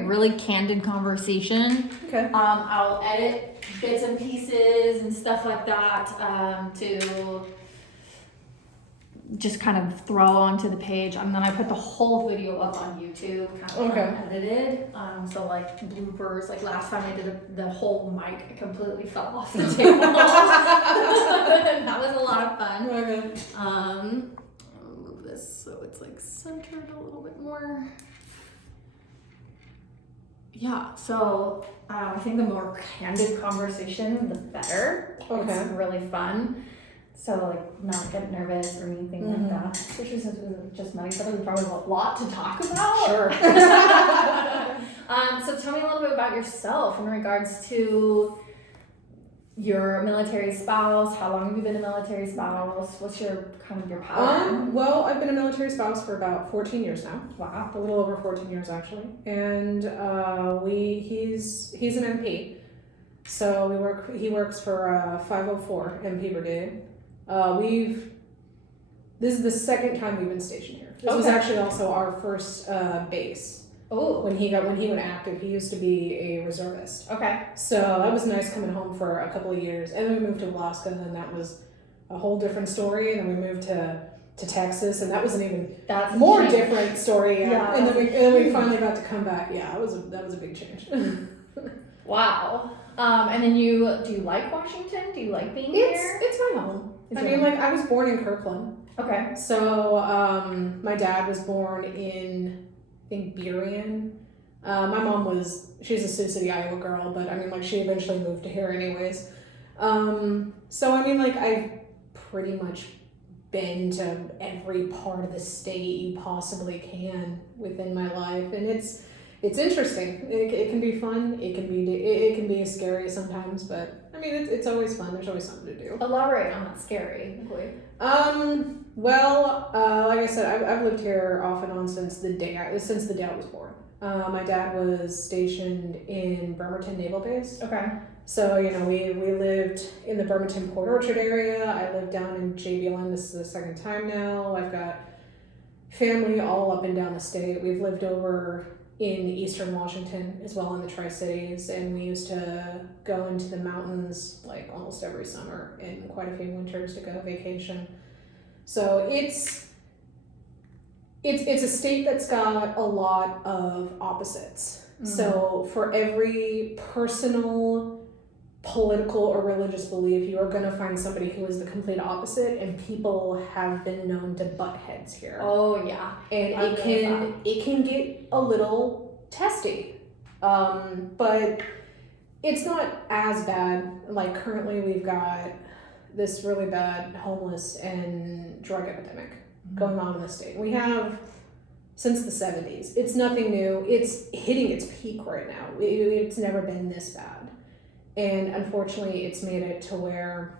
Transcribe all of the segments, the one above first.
really candid conversation. Okay. I'll edit bits and pieces and stuff like that to just kind of throw onto the page, and then I put the whole video up on YouTube, kind of unedited. So like bloopers, like last time I did the whole mic completely fell off the table. That was a lot of fun. Okay. I'll move this so it's like centered a little bit more. Yeah, so I think the more candid conversation, the better. Okay. It's really fun. So like not get nervous or anything like that. Especially since we're just met each other, we probably have a lot to talk about. Sure. So tell me a little bit about yourself in regards to your military spouse. How long have you been a military spouse? What's your kind of your pattern? Well, I've been a military spouse for about 14 years now. Wow. A little over 14 years actually. And he's an MP. So he works for 504 MP Brigade. This is the second time we've been stationed here. This was actually also our first base. Oh. When he went active, he used to be a reservist. Okay. So that was nice coming home for a couple of years. And then we moved to Alaska, and then that was a whole different story. And then we moved to Texas, and that was an even more different story. Yeah. And then we finally got to come back. Yeah, that was a big change. Wow. And then do you like Washington? Do you like being here? It's my home. I was born in Kirkland. Okay. So my dad was born in, I think, Burien. My mom she's a Sioux City, Iowa girl, but she eventually moved to here anyways. So I've pretty much been to every part of the state you possibly can within my life, and it's interesting. It can be fun. It can be scary sometimes, but it's always fun. There's always something to do. Elaborate on that scary. Well, like I said, I've lived here off and on since the day I was born. My dad was stationed in Bremerton Naval Base. Okay. So, we lived in the Bremerton Port Orchard area. I live down in JBLM. This is the second time now. I've got family all up and down the state. We've lived over in eastern Washington as well, in the Tri-Cities, and we used to go into the mountains like almost every summer and quite a few winters to go vacation. So it's a state that's got a lot of opposites. Mm-hmm. So for every personal, political, or religious belief, you are going to find somebody who is the complete opposite, and people have been known to butt heads here. Oh yeah. And it can get a little testy. But it's not as bad. Like currently we've got this really bad homeless and drug epidemic going on in the state. We have since the 70s. It's nothing new. It's hitting its peak right now. It's never been this bad. And unfortunately, it's made it to where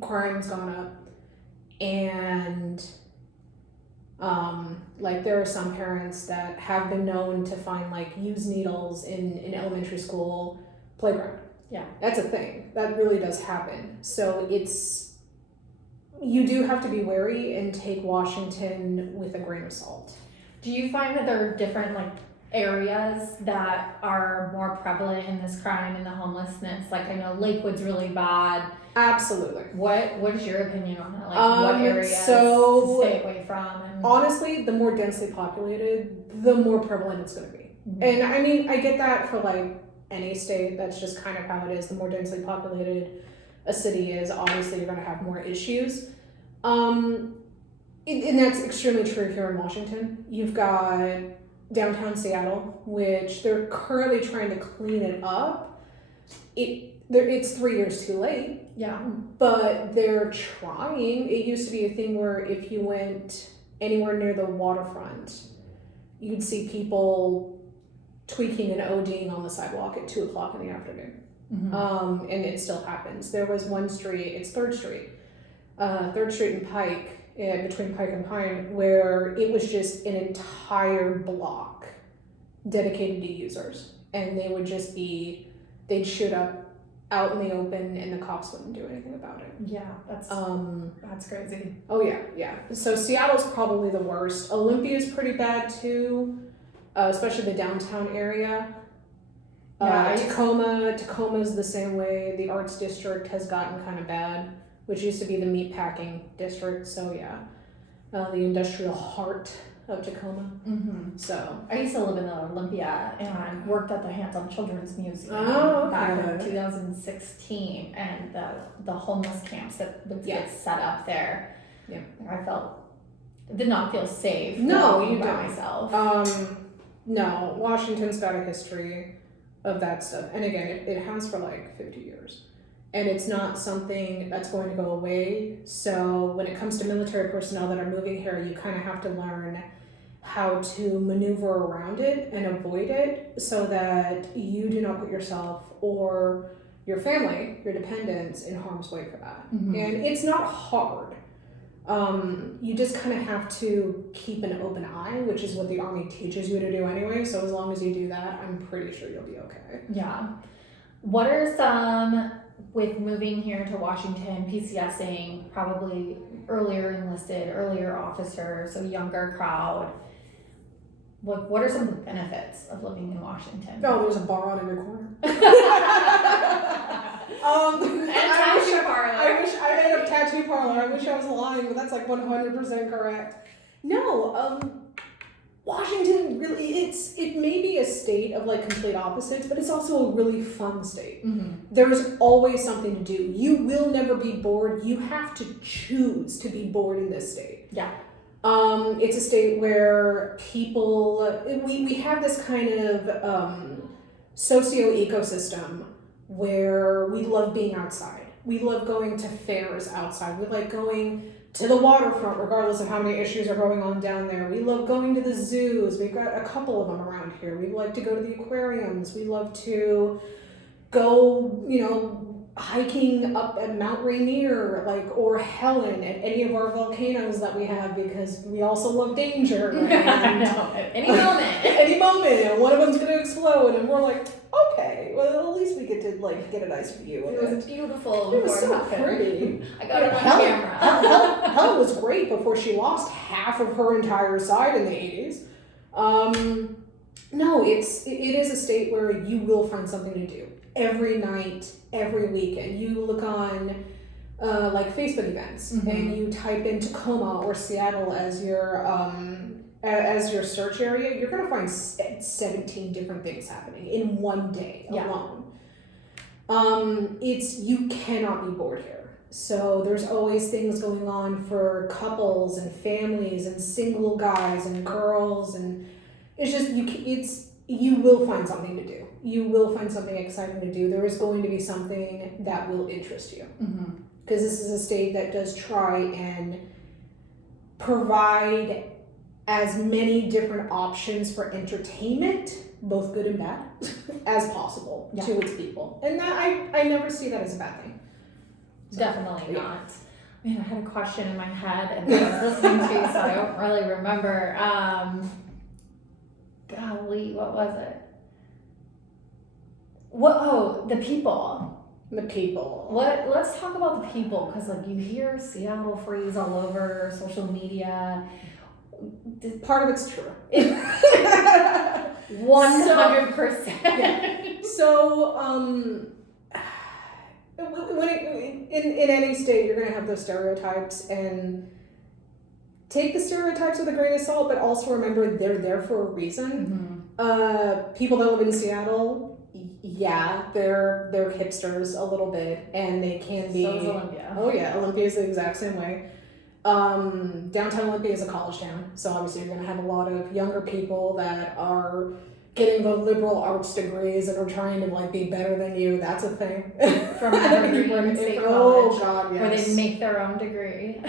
crime's gone up, and there are some parents that have been known to find used needles in elementary school playground. Yeah, that's a thing. That really does happen. So you do have to be wary and take Washington with a grain of salt. Do you find that there are different areas that are more prevalent in this crime and the homelessness? I know Lakewood's really bad. Absolutely. What is your opinion on that? What areas to stay away from? Honestly, the more densely populated, the more prevalent it's going to be. Mm-hmm. And I get that for any state. That's just kind of how it is. The more densely populated a city is, obviously you're going to have more issues. And that's extremely true here in Washington. You've got downtown Seattle, which they're currently trying to clean it up. It's 3 years too late. Yeah. But they're trying. It used to be a thing where if you went anywhere near the waterfront, you'd see people tweaking and ODing on the sidewalk at 2:00 in the afternoon. Mm-hmm. And it still happens. There was one street, it's 3rd Street. 3rd Street and Pike, between Pike and Pine, where it was just an entire block dedicated to users. And they would just they'd shoot up out in the open, and the cops wouldn't do anything about it. Yeah, that's crazy. Oh yeah. So Seattle's probably the worst. Olympia's pretty bad too. especially the downtown area. Yeah, Tacoma's the same way. The Arts District has gotten kind of bad, which used to be the meatpacking district. So yeah, the industrial heart of Tacoma. Mm-hmm. So I used to live in Olympia and worked at the Hands-On Children's Museum back in 2016, and the homeless camps that would get set up there. Yeah, did not feel safe. No, you by don't. myself. No, Washington's got a history of that stuff, and again, it has for like 50 years. And it's not something that's going to go away. So when it comes to military personnel that are moving here, you kind of have to learn how to maneuver around it and avoid it so that you do not put yourself or your family, your dependents, in harm's way for that. Mm-hmm. And it's not hard. You just kind of have to keep an open eye, which is what the Army teaches you to do anyway. So as long as you do that, I'm pretty sure you'll be okay. Yeah. What are some, with moving here to Washington, PCSing, probably earlier enlisted, earlier officers, a younger crowd, what are some of the benefits of living in Washington? Oh, there's a bar on every corner. I wish I had a tattoo parlor. I wish I was lying, but that's like 100% correct. No, Washington really, it may be a state of like complete opposites, but it's also a really fun state. Mm-hmm. There's always something to do. You will never be bored. You have to choose to be bored in this state. Yeah. It's a state where people, we have this kind of socio-ecosystem where we love being outside. We love going to fairs outside. We like going to the waterfront, regardless of how many issues are going on down there. We love going to the zoos. We've got a couple of them around here. We like to go to the aquariums. We love to go, hiking up at Mount Rainier, or Helen, at any of our volcanoes that we have, because we also love danger. And any moment. Any moment, one of them's going to explode, and we're like, okay, well, at least we get to get a nice view of it. It was beautiful. It was so pretty. I got it on camera. Helen was great before she lost half of her entire side in the 80s. No, it is a state where you will find something to do. Every night, every weekend. You look on Facebook events, mm-hmm. and you type in Tacoma or Seattle as your search area, you're going to find 17 different things happening in one day alone. You cannot be bored here. So there's always things going on for couples and families and single guys and girls, and it's just you will find something to do. You will find something exciting to do. There is going to be something that will interest you. Mm-hmm. Because this is a state that does try and provide as many different options for entertainment, both good and bad, as possible to its people. And that I never see that as a bad thing. So, definitely not. Man, I had a question in my head and I was listening to you, so I don't really remember. Golly, what was it? The people. The people. Let's talk about the people, because you hear Seattle freeze all over social media. Part of it's true. 100%. So, when in any state, you're going to have those stereotypes, and take the stereotypes with a grain of salt, but also remember they're there for a reason. Mm-hmm. People that live in Seattle, they're hipsters a little bit, and they can be. So is Olympia. Oh yeah, Olympia is the exact same way. Downtown Olympia is a college town, so obviously you're going to have a lot of younger people that are getting the liberal arts degrees and are trying to be better than you. That's a thing. From Evergreen State College. Oh God, yes. Where they make their own degree.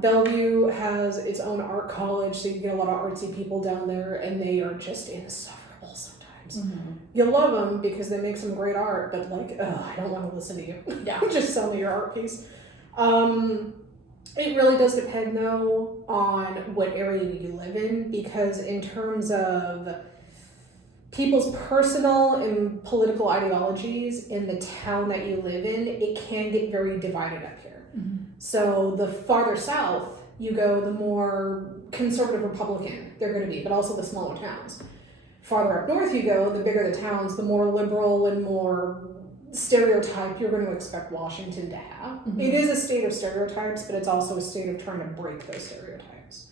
Bellevue has its own art college, so you get a lot of artsy people down there, and they are just insufferable sometimes. Mm-hmm. You love them because they make some great art, but I don't want to listen to you. Yeah. Just sell me your art piece. It really does depend, though, on what area you live in, because in terms of people's personal and political ideologies in the town that you live in, it can get very divided up here. Mm-hmm. So the farther south you go, the more conservative Republican they're going to be, but also the smaller towns. Farther up north you go, the bigger the towns, the more liberal and more stereotype you're going to expect Washington to have. Mm-hmm. It is a state of stereotypes, but it's also a state of trying to break those stereotypes,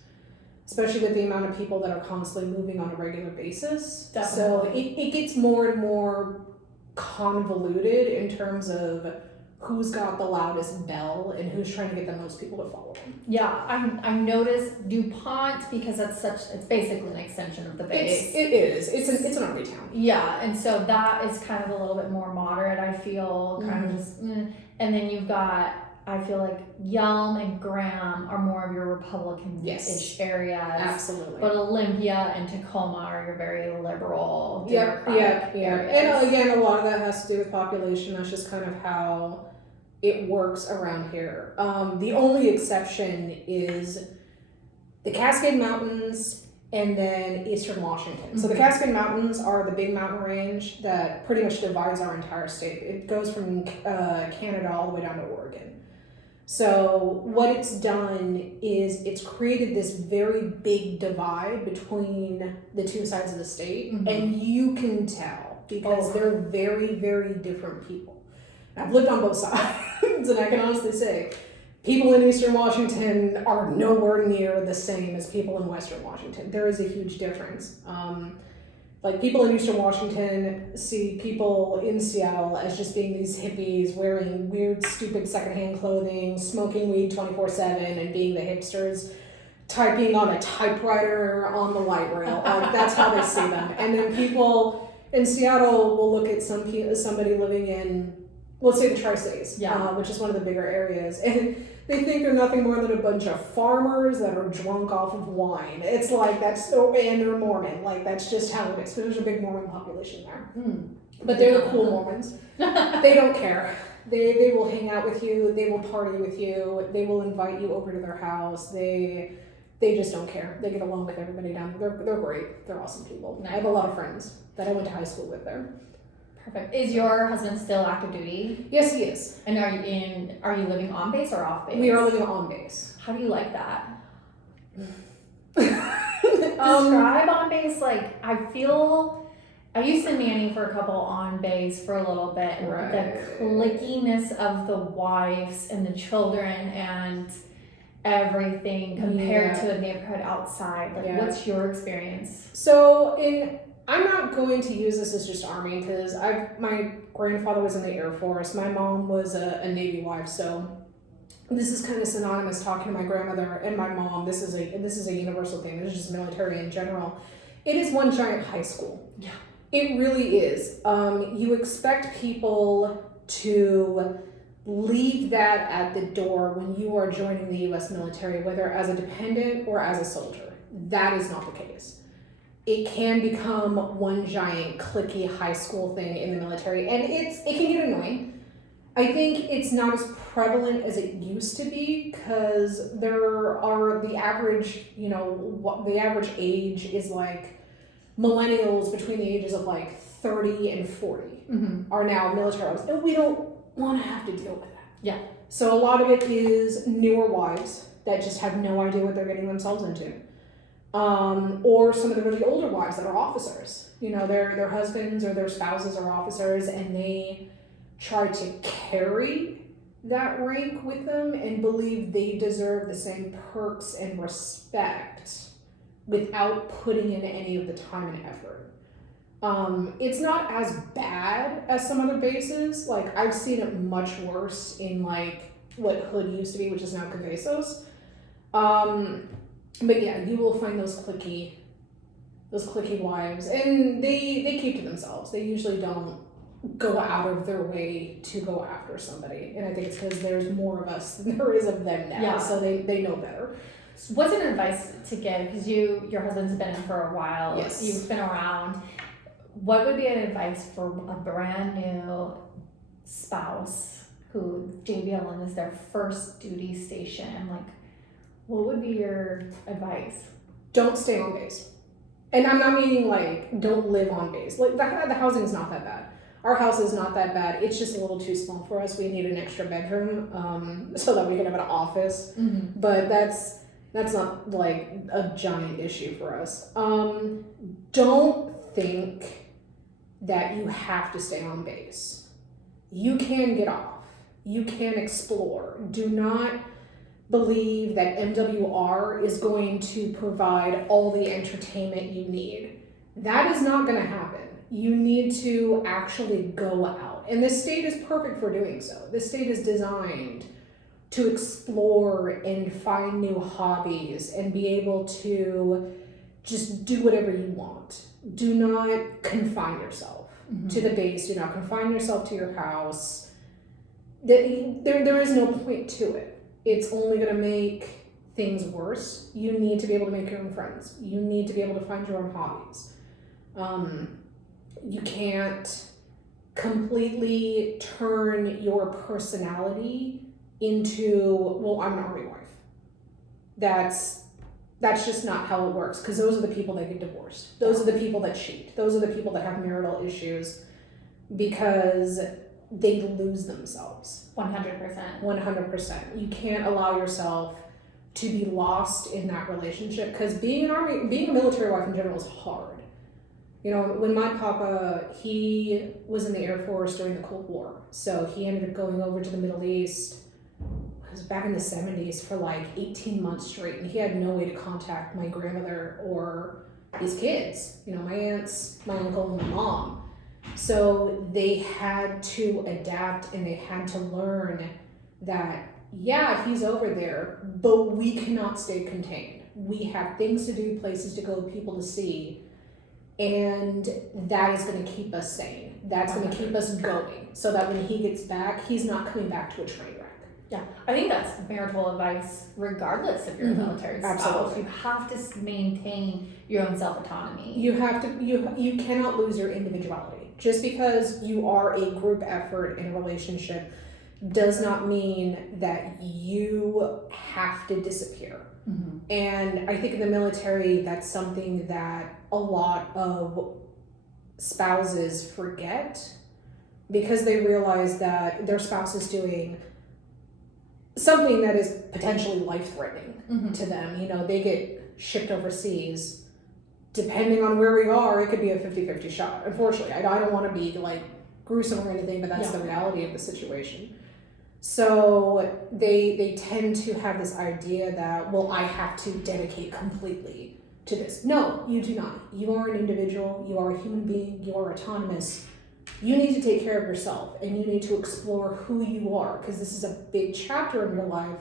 especially with the amount of people that are constantly moving on a regular basis. Definitely. So it gets more and more convoluted in terms of who's got the loudest bell and who's trying to get the most people to follow them. Yeah, I noticed DuPont, because it's basically an extension of the base. It's an army town. Yeah, and so that is kind of a little bit more moderate, I feel, kind of just, and then you've got, I feel like Yelm and Graham are more of your Republican-ish areas. Absolutely. But Olympia and Tacoma are your very liberal, Yep. areas. And again, a lot of that has to do with population. That's just kind of how it works around here. The only exception is the Cascade Mountains and then Eastern Washington. So the Cascade Mountains are the big mountain range that pretty much divides our entire state. It goes from Canada all the way down to Oregon. So what it's done is it's created this very big divide between the two sides of the state, and you can tell because they're very, very different people. I've lived on both sides, and I can honestly say people in Eastern Washington are nowhere near the same as people in Western Washington. There is a huge difference. Like people in Eastern Washington see people in Seattle as just being these hippies wearing weird, stupid secondhand clothing, smoking weed 24/7, and being the hipsters, typing on a typewriter on the light rail. That's how they see them. And then people in Seattle will look at somebody living in, let's say, the Tri-Cities, which is one of the bigger areas, and they think they're nothing more than a bunch of farmers that are drunk off of wine. It's like and they're Mormon. Like that's just how it is. There's a big Mormon population there. But they're the cool Mormons. They don't care. They will hang out with you. They will party with you. They will invite you over to their house. They just don't care. They get along with everybody down there. They're great. They're awesome people. Nice. I have a lot of friends that I went to high school with there. Perfect. Is your husband still active duty? Yes, he is. And are you living on base or off base? We are living on base. How do you like that? Describe on base. Like, I used to nanny for a couple on base for a little bit, and the clickiness of the wives and the children and everything compared to a neighborhood outside. Like, what's your experience? So I'm not going to use this as just Army because my grandfather was in the Air Force. My mom was a Navy wife, so this is kind of synonymous talking to my grandmother and my mom. This is a universal thing. This is just military in general. It is one giant high school. Yeah. It really is. You expect people to leave that at the door when you are joining the U.S. military, whether as a dependent or as a soldier. That is not the case. It can become one giant cliquey high school thing in the military, and it can get annoying. I think it's not as prevalent as it used to be because there are the average age is like millennials between the ages of like 30 and 40 are now military wives, and we don't want to have to deal with that. Yeah. So a lot of it is newer wives that just have no idea what they're getting themselves into. Or some of the really older wives that are officers. You know, their husbands or their spouses are officers, and they try to carry that rank with them and believe they deserve the same perks and respect without putting in any of the time and effort. It's not as bad as some other bases. Like, I've seen it much worse in like what Hood used to be, which is now Cavazos. But yeah, you will find those cliquey wives, and they keep to themselves. They usually don't go out of their way to go after somebody, and I think it's because there's more of us than there is of them now, so they know better. What's an advice to give? Because your husband's been in for a while. Yes. You've been around. What would be an advice for a brand new spouse who JBLM is their first duty station? Like, what would be your advice? Don't stay on base. And I'm not meaning like don't live on base. Like the housing is not that bad. Our house is not that bad. It's just a little too small for us. We need an extra bedroom so that we can have an office. But that's not like a giant issue for us. Don't think that you have to stay on base. You can get off. You can explore. Do not believe that MWR is going to provide all the entertainment you need. That is not going to happen. You need to actually go out. And this state is perfect for doing so. This state is designed to explore and find new hobbies and be able to just do whatever you want. Do not confine yourself to the base. Do not confine yourself to your house. There is no point to it. It's only going to make things worse. You need to be able to make your own friends. You need to be able to find your own hobbies. You can't completely turn your personality into, well, I'm an army wife. That's just not how it works, because those are the people that get divorced. Those are the people that cheat. Those are the people that have marital issues because they lose themselves. 100%. 100%. You can't allow yourself to be lost in that relationship, because being a military wife in general is hard. You know, when my papa, he was in the Air Force during the Cold War, so he ended up going over to the Middle East. It was back in the 70s for like 18 months straight, and he had no way to contact my grandmother or his kids, you know, my aunts, my uncle, and my mom. So they had to adapt, and they had to learn that, yeah, he's over there, but we cannot stay contained. We have things to do, places to go, people to see, and that is going to keep us sane. That's going to keep us going, so that when he gets back, he's not coming back to a train wreck. Yeah, I think that's marital advice regardless if you're a military spouse. Absolutely. You have to maintain your own self-autonomy. You have to, you cannot lose your individuality. Just because you are a group effort in a relationship does not mean that you have to disappear. And I think in the military, that's something that a lot of spouses forget, because they realize that their spouse is doing something that is potentially life-threatening to them. You know, they get shipped overseas. Depending on where we are, it could be a 50-50 shot. Unfortunately, I don't want to be like gruesome or anything, but that's the reality of the situation. So they tend to have this idea that, well, I have to dedicate completely to this. No, you do not. You are an individual. You are a human being. You are autonomous. You need to take care of yourself, and you need to explore who you are, because this is a big chapter in your life.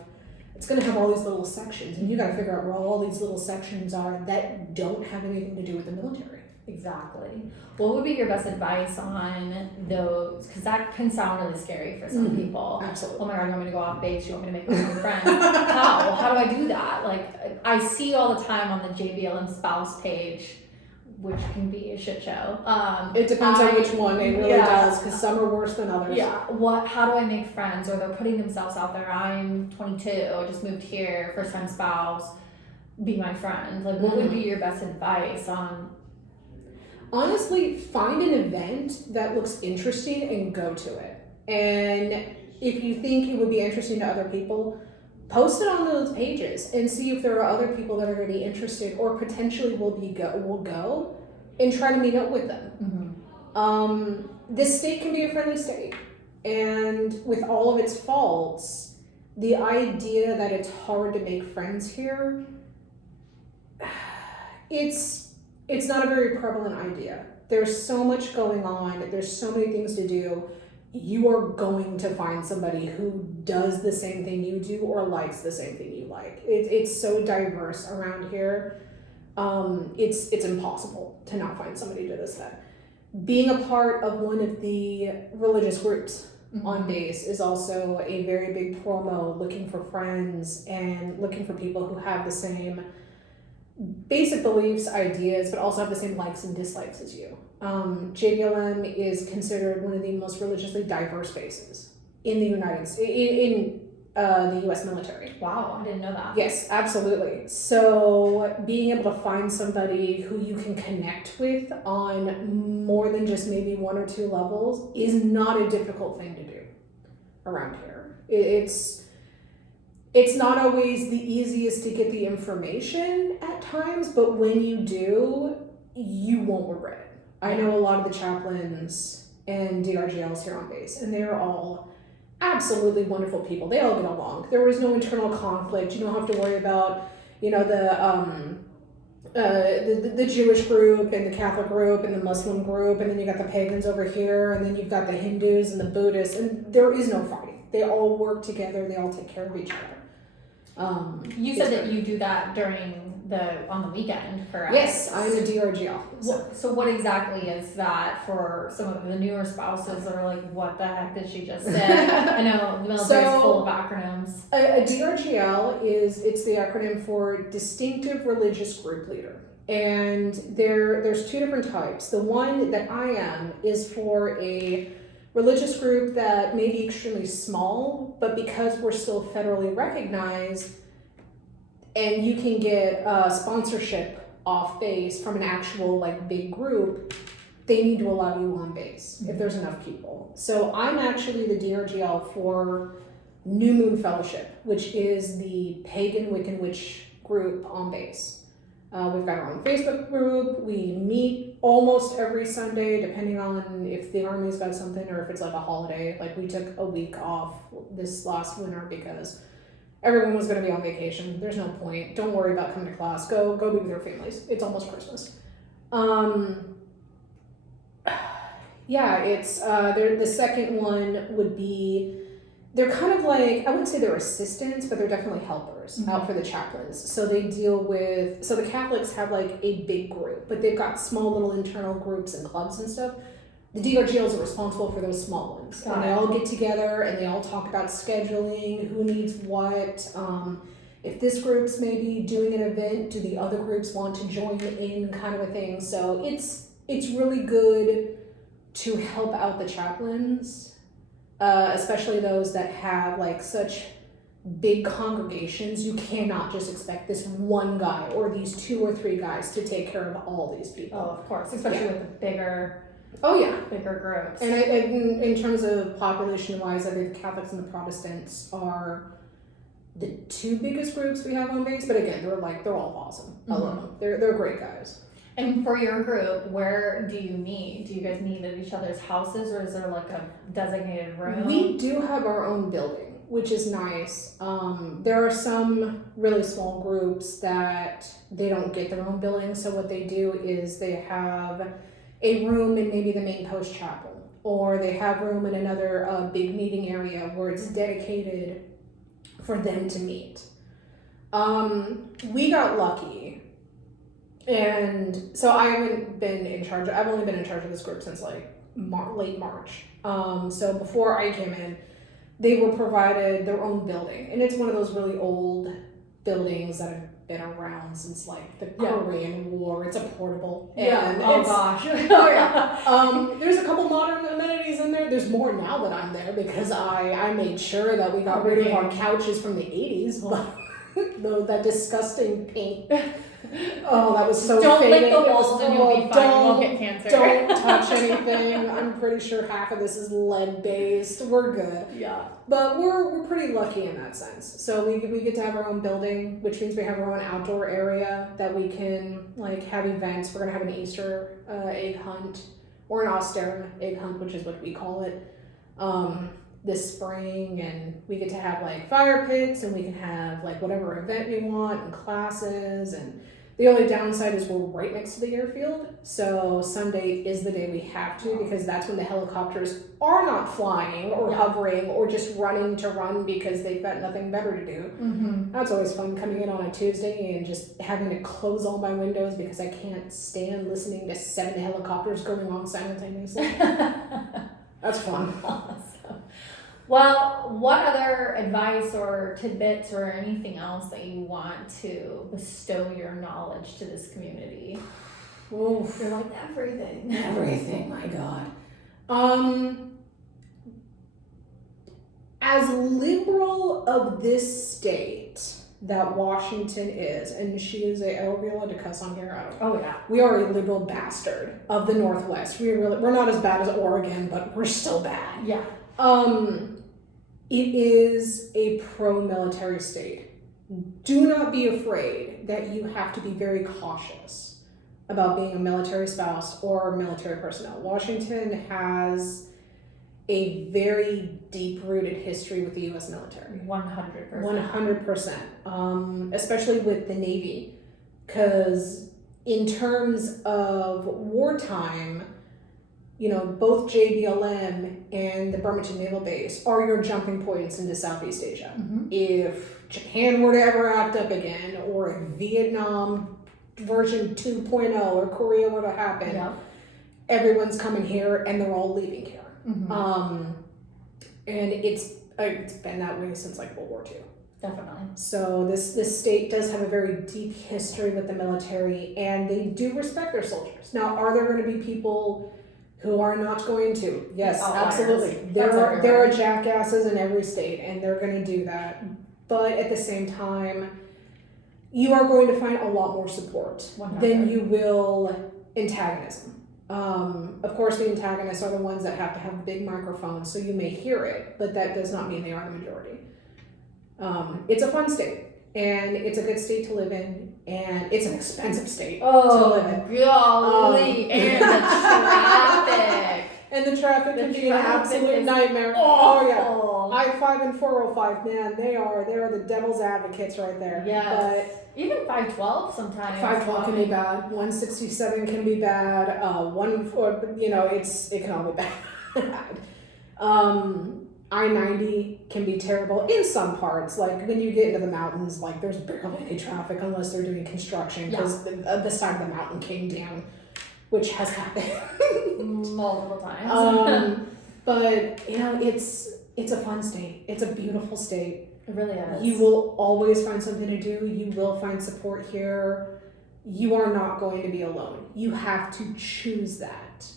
It's going to have all these little sections, and you got to figure out where all these little sections are that don't have anything to do with the military. Exactly. What would be your best advice on those? Because that can sound really scary for some people. Absolutely. Oh my God, you want me to go off base? You want me to make my own friends? How? How do I do that? Like, I see all the time on the JBLM spouse page, which can be a shit show. It depends on which one. It really does, because some are worse than others. Yeah. How do I make friends? Or they're putting themselves out there. I'm 22. I just moved here. First time spouse. Be my friend. Like, what would be your best advice on? Honestly, find an event that looks interesting and go to it. And if you think it would be interesting to other people, post it on those pages and see if there are other people that are going to be interested or potentially will go and try to meet up with them. This state can be a friendly state, and with all of its faults, the idea that it's hard to make friends here, it's not a very prevalent idea. There's so much going on. There's so many things to do. You are going to find somebody who does the same thing you do or likes the same thing you like. It's so diverse around here. It's impossible to not find somebody who does that. Being a part of one of the religious groups on base is also a very big promo, looking for friends and looking for people who have the same basic beliefs, ideas, but also have the same likes and dislikes as you. JBLM is considered one of the most religiously diverse bases in the United States, in the U.S. military. Wow, I didn't know that. Yes, absolutely. So being able to find somebody who you can connect with on more than just maybe one or two levels is not a difficult thing to do around here. It's not always the easiest to get the information at times, but when you do, you won't regret it. I know a lot of the chaplains and DRGLs here on base, and they're all absolutely wonderful people. They all get along. There was no internal conflict. You don't have to worry about, you know, the Jewish group and the Catholic group and the Muslim group, and then you got the pagans over here, and then you've got the Hindus and the Buddhists, and there is no fighting. They all work together. They all take care of each other. You said that you do that on the weekend, correct? Yes, I'm a DRGL. So what exactly is that for some of the newer spouses that are like, what the heck did she just say? I know the military is full of acronyms. A DRGL it's the acronym for Distinctive Religious Group Leader. And there's two different types. The one that I am is for a religious group that may be extremely small, but because we're still federally recognized, and you can get sponsorship off base from an actual like big group, they need to allow you on base if there's enough people. So I'm actually the DRGL for New Moon Fellowship, which is the pagan Wiccan witch group on base. We've got our own Facebook group. We meet almost every Sunday, depending on if the Army's got something or if it's like a holiday. Like we took a week off this last winter because everyone was going to be on vacation. There's no point. Don't worry about coming to class. Go be with your families. It's almost Christmas. Yeah, it's the second one would be, they're kind of like, I wouldn't say they're assistants, but they're definitely helpers out for the chaplains. So they deal with, so the Catholics have like a big group, but they've got small little internal groups and clubs and stuff. The DRGLs are responsible for those small ones. And they all get together and they all talk about scheduling, who needs what. If this group's maybe doing an event, do the other groups want to join in, kind of a thing. So it's really good to help out the chaplains, especially those that have like such big congregations. You cannot just expect this one guy or these 2 or 3 guys to take care of all these people. Oh, of course, especially with the bigger groups. And in terms of population-wise, I think the Catholics and the Protestants are the 2 biggest groups we have on base. But again, they're all awesome. I love them. They're great guys. And for your group, where do you meet? Do you guys meet at each other's houses, or is there like a designated room? We do have our own building, which is nice. There are some really small groups that they don't get their own building. So what they do is they have a room in maybe the main post chapel, or they have room in another big meeting area where it's dedicated for them to meet. We got lucky, and so I haven't been in charge. I've only been in charge of this group since like late March. So before I came in, they were provided their own building, and it's one of those really old buildings that have been around since like the Korean War. It's a portable. And gosh. There's a couple modern amenities in there. There's more now that I'm there because I made sure that we got rid of our couches from the 80s. Though that disgusting pink. Oh, that was so Don't faded. lick the walls and you'll be fine. You won't get cancer. Don't touch anything. I'm pretty sure half of this is lead based. We're good. Yeah. But we're pretty lucky in that sense. So we get to have our own building, which means we have our own outdoor area that we can like have events. We're gonna have an Easter egg hunt or an Ostera egg hunt, which is what we call it, this spring, and we get to have like fire pits, and we can have like whatever event we want and classes. And the only downside is we're right next to the airfield, so Sunday is the day we have to, because that's when the helicopters are not flying or hovering or just running to run because they've got nothing better to do. That's always fun, coming in on a Tuesday and just having to close all my windows because I can't stand listening to 7 helicopters going on simultaneously. That's fun. Awesome. Well, what other advice or tidbits or anything else that you want to bestow your knowledge to this community? Oof. You're like, everything. Everything, my God. As liberal of this state that Washington is, and she is are we allowed to cuss on here? I don't know. Oh, yeah. We are a liberal bastard of the Northwest. We're not as bad as Oregon, but we're still bad. Yeah. It is a pro-military state. Do not be afraid that you have to be very cautious about being a military spouse or military personnel. Washington has a very deep-rooted history with the U.S. military. 100%. 100%. Especially with the Navy, because in terms of wartime, you know, both JBLM and the Bremerton Naval Base are your jumping points into Southeast Asia. Mm-hmm. If Japan were to ever act up again, or if Vietnam version 2.0 or Korea were to happen, Yeah. everyone's coming here and they're all leaving here. Mm-hmm. And it's been that way since like World War II. Definitely. So this state does have a very deep history with the military, and they do respect their soldiers. Now, are there going to be people who are not going to? Yes, absolutely. There are jackasses in every state, and they're going to do that. But at the same time, you are going to find a lot more support 100. than you will antagonism. Of course, the antagonists are the ones that have to have big microphones, so you may hear it, but that does not mean they are the majority. It's a fun state, and it's a good state to live in, and it's an expensive state to live in. Golly, and the traffic. And the traffic can be an absolute nightmare. Awful. Oh yeah, I-5 and 405, man, they are the devil's advocates right there. Yes. But even 512 sometimes. 512 can be bad. 167 can be bad. It can all be bad. I-90 can be terrible in some parts. Like when you get into the mountains, like there's barely any traffic unless they're doing construction because the side of the mountain came down, which has happened multiple times. But you know, it's a fun state. It's a beautiful state. It really is. You will always find something to do. You will find support here. You are not going to be alone. You have to choose that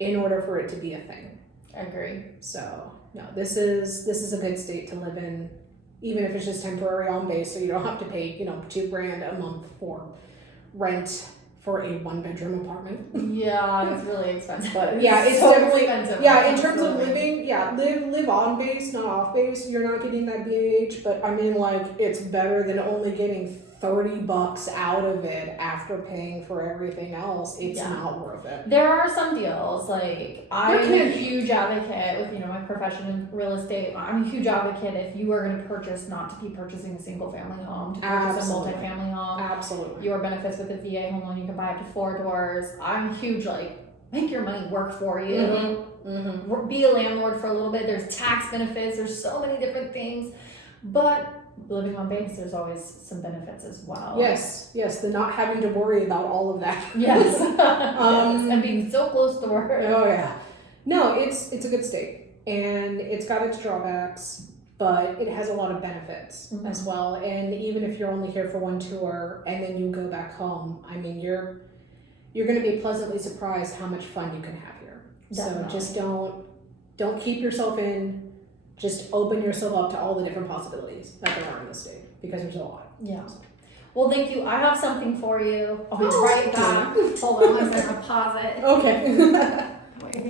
in order for it to be a thing. I agree. So no, this is a good state to live in, even if it's just temporary on base, so you don't have to pay $2,000 a month for rent for a 1-bedroom apartment. Yeah, it's really expensive. But yeah, it's so definitely expensive. Yeah, in terms of living, live on base, not off base. You're not getting that BAH, but I mean, like, it's better than only getting $30 out of it after paying for everything else. It's not worth it. There are some deals, like I'm a huge advocate with my profession in real estate. I'm a huge advocate if you are going to purchase, not to be purchasing a single family home, to purchase a multi-family home. Absolutely. Your benefits with the VA home loan, you can buy up to 4 doors. I'm huge, make your money work for you. Mm-hmm. Mm-hmm. Be a landlord for a little bit. There's tax benefits. There's so many different things, but living on base, there's always some benefits as well. Yes, the not having to worry about all of that. Yes. Yes. And being so close to work. Oh yeah. No, it's a good state, and it's got its drawbacks, but it has a lot of benefits as well. And even if you're only here for one tour and then you go back home, I mean, you're going to be pleasantly surprised how much fun you can have here. Definitely. So just don't keep yourself in. Just open yourself up to all the different possibilities that there are in the state, because there's a lot. Yeah. Well, thank you. I have something for you. I'll be right back. Hold on, I'm going to pause it. Okay.